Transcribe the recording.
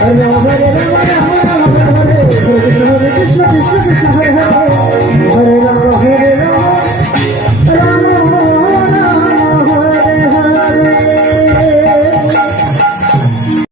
哎呀！